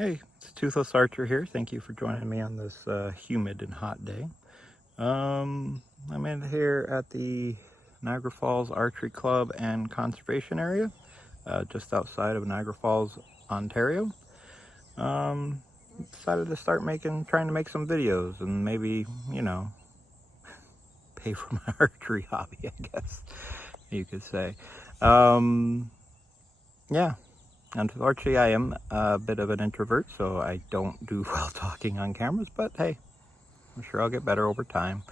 Hey, it's Toothless Archer here. Thank you for joining me on this humid and hot day. I'm in here at the Niagara Falls Archery Club and Conservation Area, just outside of Niagara Falls, Ontario. Decided to start trying to make some videos and maybe, pay for my archery hobby, I guess you could say. Yeah. Unfortunately, I am a bit of an introvert, so I don't do well talking on cameras, but hey, I'm sure I'll get better over time,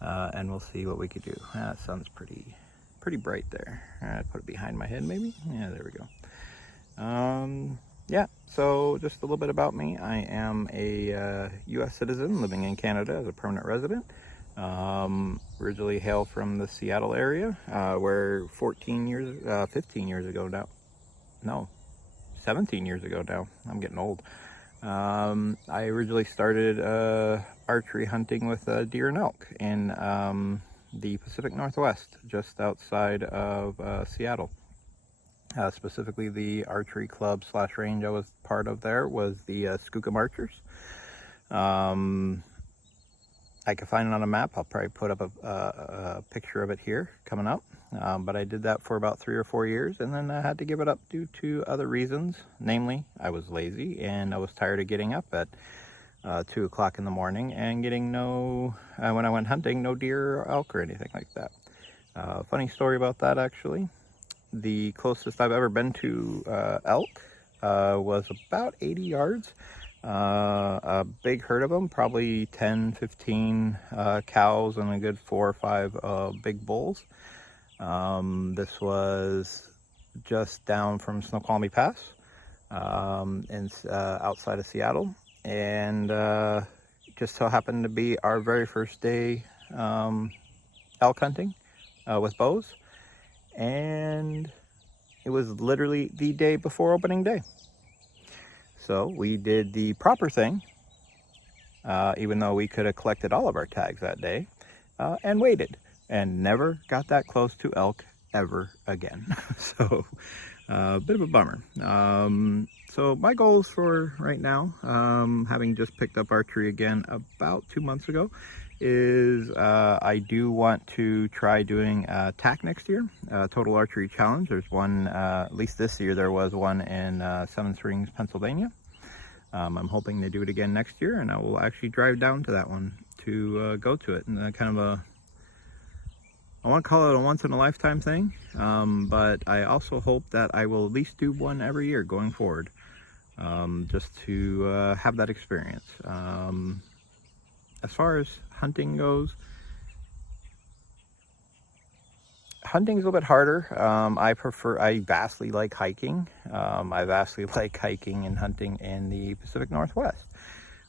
and we'll see what we could do. That sun's pretty bright there. Put it behind my head, maybe? Yeah, there we go. Yeah, so just a little bit about me. I am a U.S. citizen living in Canada as a permanent resident. Originally hail from the Seattle area, where 15 years ago now. No. 17 years ago now. I'm getting old. I originally started archery hunting with deer and elk in the Pacific Northwest, just outside of Seattle. Specifically, the archery club / range I was part of there was the Skookum Archers. I can find it on a map. I'll probably put up a picture of it here coming up. But I did that for about 3 or 4 years, and then I had to give it up due to other reasons. Namely, I was lazy and I was tired of getting up at 2 o'clock in the morning and getting when I went hunting, no deer or elk or anything like that. Funny story about that, actually. The closest I've ever been to elk was about 80 yards. A big herd of them, probably 10, 15 cows and a good 4 or 5 big bulls. This was just down from Snoqualmie Pass, outside of Seattle, and just so happened to be our very first day elk hunting with bows, and it was literally the day before opening day. So we did the proper thing, even though we could have collected all of our tags that day, and waited. And never got that close to elk ever again. So, a bit of a bummer. So my goals for right now, having just picked up archery again about 2 months ago, is I do want to try doing TAC next year, Total Archery Challenge. There's one, at least this year there was one in Seven Springs, Pennsylvania. I'm hoping to do it again next year, and I will actually drive down to that one to go to it. And kind of I want to call it a once-in-a-lifetime thing, but I also hope that I will at least do one every year going forward, just to have that experience. As far as hunting goes, hunting's a little bit harder. I vastly like hiking. I vastly like hiking and hunting in the Pacific Northwest.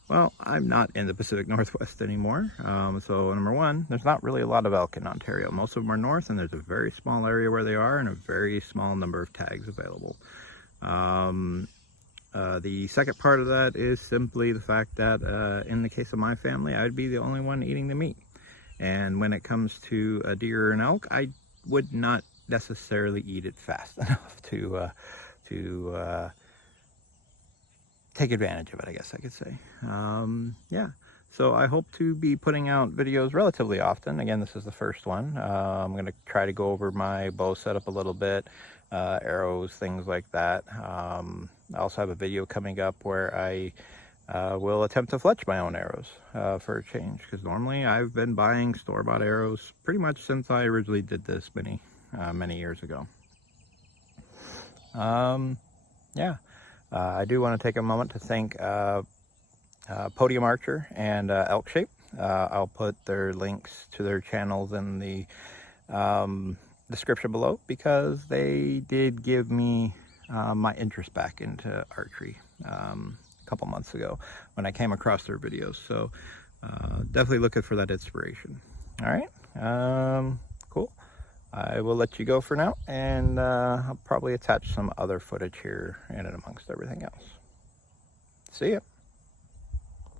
Well, I'm not in the Pacific Northwest anymore. So number one, there's not really a lot of elk in Ontario. Most of them are north, and there's a very small area where they are and a very small number of tags available. The second part of that is simply the fact that in the case of my family, I'd be the only one eating the meat. And when it comes to a deer or an elk, I would not necessarily eat it fast enough to take advantage of it, I guess I could say. Yeah, so I hope to be putting out videos relatively often. Again, this is the first one. I'm going to try to go over my bow setup a little bit, arrows, things like that. I also have a video coming up where I will attempt to fletch my own arrows for a change, because normally I've been buying store-bought arrows pretty much since I originally did this many years ago. Yeah. I do want to take a moment to thank Podium Archer and Elk Shape. I'll put their links to their channels in the description below, because they did give me my interest back into archery a couple months ago when I came across their videos. So definitely looking for that inspiration. All right, cool. I will let you go for now, and I'll probably attach some other footage here in and amongst everything else. See ya.